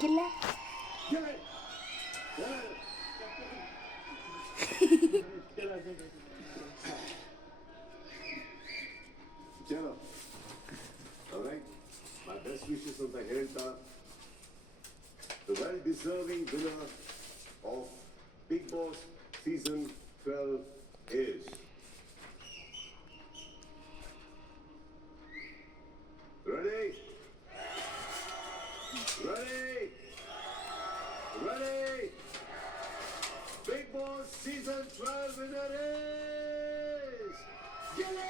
ಗಿಲ್ಲ ಚಲೋ all right my best wishes ಅಂತ ಹೇಳ್ತಾ the well deserving winner of Big Boss season 12 is ready Big Boss season 12 winner is Gilly.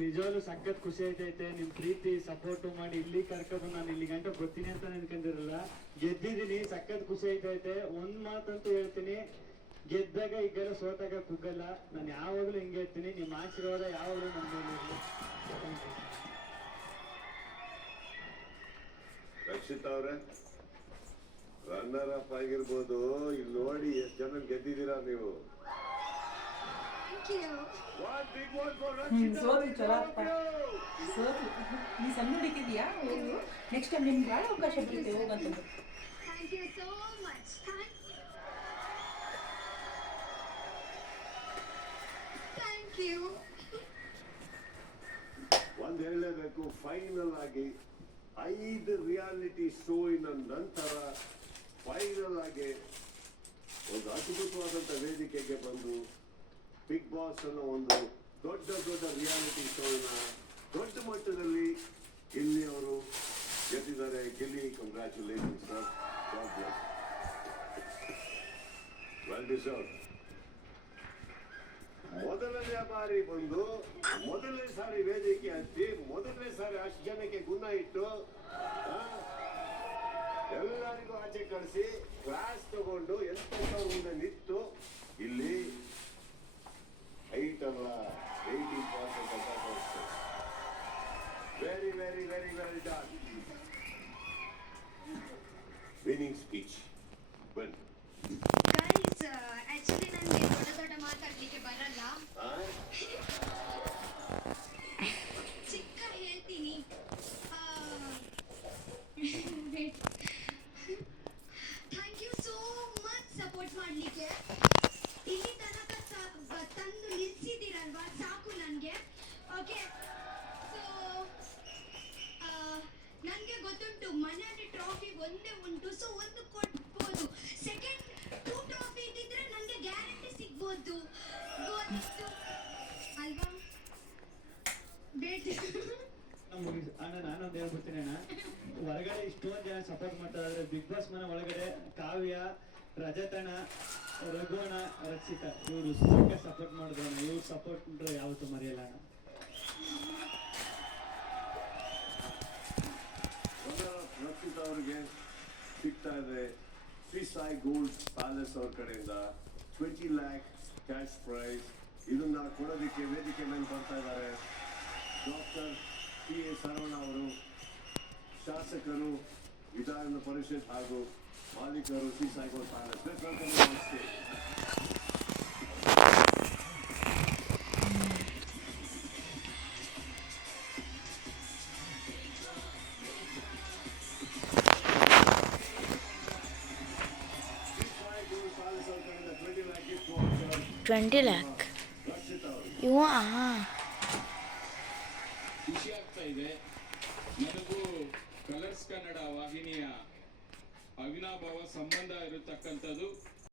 ನಿಜವಾಗ್ಲೂ ಸಖತ್ ಖುಷಿ ಆಯ್ತೈತೆ. ನಿಮ್ ಪ್ರೀತಿ ಸಪೋರ್ಟ್ ಮಾಡಿ ಇಲ್ಲಿ ಕರ್ಕೊಂಡು ನಾನು ಇಲ್ಲಿ ಗಂಟೆ ಬರ್ತೀನಿ ಅಂತ ನೆನ್ಕೊಂಡಿರಲ್ಲ. ಗೆದ್ದಿದ್ದೀನಿ, ಸಖತ್ ಖುಷಿ ಆಯ್ತೈತೆ. ಒಂದ್ ಮಾತಂತೂ ಹೇಳ್ತೀನಿ, ಗೆದ್ದಾಗ ಈಗೆಲ್ಲ ಸೋತಾಗ ಕುಗ್ಗಲ್ಲ. ನಾನು ಯಾವಾಗ್ಲೂ ಹಿಂಗೆ ಇರ್ತೀನಿ. ನಿಮ್ಮ ಆಶೀರ್ವಾದ ಯಾವಾಗ್ಲೂ ನನ್ನ ಮೇಲೆ ಇರಲಿ. ರಕ್ಷಿತ್ ಅವ್ರೆ, ರನ್ನರ್ ಅಪ್ ಆಗಿರ್ಬೋದು, ಇಲ್ಲಿ ನೋಡಿ ಎಷ್ಟು ಜನ ಗೆದ್ದಿದ್ದೀರಾ ನೀವು. ಸೋದು ಚಲೋ ಸೋದು ನೀ ಸಣ್ಣ ಹುಡುಗಿದ್ಯಾ ಹೋಗು. ನೆಕ್ಸ್ಟ್ ಟೈಮ್ ನಿಮ್ಗೆ ಭಾಳ ಅವಕಾಶ ಬರುತ್ತೆ ಹೋಗಂತಂದು. ಒಂದ್ ಹೇಳಲೇಬೇಕು, ಫೈನಲ್ ಆಗಿ 5 ರಿಯಾಲಿಟಿ ಶೋಯಿನ ನಂತರ ಫೈನಲ್ ಆಗಿ ಒಂದು ಅದ್ಭುತವಾದಂತ ವೇದಿಕೆಗೆ ಬಂದು ಬಿಗ್ ಬಾಸ್ ಅನ್ನೋ ಒಂದು ದೊಡ್ಡ ದೊಡ್ಡ ರಿಯಾಲಿಟಿ ಶೋನ ದೊಡ್ಡ ಮಟ್ಟದಲ್ಲಿ ಗಿಲ್ಲಿ ಅವರು ಗೆದ್ದಿದ್ದಾರೆ. Gilli, congratulation sir, god bless, well deserved. ಮೊದಲನೇ ಬಾರಿ ಬಂದು ಮೊದಲನೇ ಸಾರಿ ವೇದಿಕೆ ಹತ್ತಿ ಮೊದಲನೇ ಸಾರಿ ಅಷ್ಟು ಜನಕ್ಕೆ ಗುಣ ಇಟ್ಟು ಎಲ್ಲರಿಗೂ ಆಚೆ ಕಳಿಸಿ ಕ್ಲಾಸ್ ತಗೊಂಡು ಎಂತ ಮುಂದೆ ನಿಂತು ಇಲ್ಲಿ 8 ಅಲ್ಲ 80% ಅಂತ ತೋರಿಸ್ತು. Very very very very done. Winning speech ಬನ್ನಿ. ಆಕ್ಚುಲಿ ನನಗೆ ದೊಡ್ಡ ಮಾತಾಡ್ಲಿಕ್ಕೆ ಬರಲ್ಲ, ಚಿಕ್ಕ ಹೇಳ್ತೀನಿ. Thank you so much support ಮಾಡ್ಲಿಕ್ಕೆ. ಇಲ್ಲಿ ತನಕ ತಂದು ನಿಲ್ಸಿದ್ದೀರಲ್ವಾ, ಸಾಕು ನನಗೆ. ಓಕೆ, ಸೊ ನನಗೆ ಗೊತ್ತುಂಟು ಮನೆಯಲ್ಲಿ ಟ್ರಾಫಿ ಒಂದೇ ಉಂಟು, ಸೊ ಒಂದು ಕೊಡ್ಬೋದು. ಸೆಕೆಂಡ್ 2 ಟ್ರಾಫಿ ಇದ್ದಿದ್ರೆ ನನಗೆ ಗ್ಯಾರಂಟಿ ಸಿಗ್ಬೋದು, ಗೊತ್ತು ಅಲ್ವಾ? ಅಣ್ಣ ನಾನೊಂದು ಹೇಳ್ಬಿಡ್ತೀನಿ ಅಣ್ಣ, ಹೊರಗಡೆ ಇಷ್ಟೊಂದು ಜನ ಸಪೋರ್ಟ್ ಮಾಡ್ತಾ ಇದ್ದಾರೆ. ಬಿಗ್ ಬಾಸ್ ಮನೆ ಒಳಗಡೆ ಕಾವ್ಯ, ರಜತಣ್ಣ, ರಘುವಣ, ರಕ್ಷಿತಾ ಇವರು ಸಪೋರ್ಟ್ ಮಾಡಿದ್ರು ಅಣ್ಣ. ಇವ್ರು ಸಪೋರ್ಟ್ ಯಾವತ್ತೂ ಮರೆಯಲ್ಲ ಅಣ್ಣ. ರಕ್ಷಿತ್ ಅವರಿಗೆ ಸಿಗ್ತಾ ಇದೆ ಶ್ರೀಸಾಯಿ ಗೋಲ್ಡ್ ಪ್ಯಾಲೇಸ್ ಅವ್ರ ಕಡೆಯಿಂದ 20 lakh ಕ್ಯಾಶ್ ಪ್ರೈಸ್. ಇದನ್ನ ಕೊಡೋದಕ್ಕೆ ವೇದಿಕೆ ಮೇಲೆ ಬರ್ತಾ ಇದ್ದಾರೆ ಡಾಕ್ಟರ್ ಟಿ.ಎ. ಸರವಣ ಅವರು, ಶಾಸಕರು, ವಿಧಾನ ಪರಿಷತ್ ಹಾಗೂ ಮಾಲೀಕರು Srisai Gold Palace. Gonzalez are going to 20 lakh gift 20 lakh. ಇವ ಖುಷಿ ಆಗ್ತಾ ಇದೆ. ನನಗೂ ಕಲರ್ಸ್ ಕನ್ನಡ ವಾಹಿನಿಯ ಅವಿನಾಭಾವ ಸಂಬಂಧ ಇರತಕ್ಕಂಥದ್ದು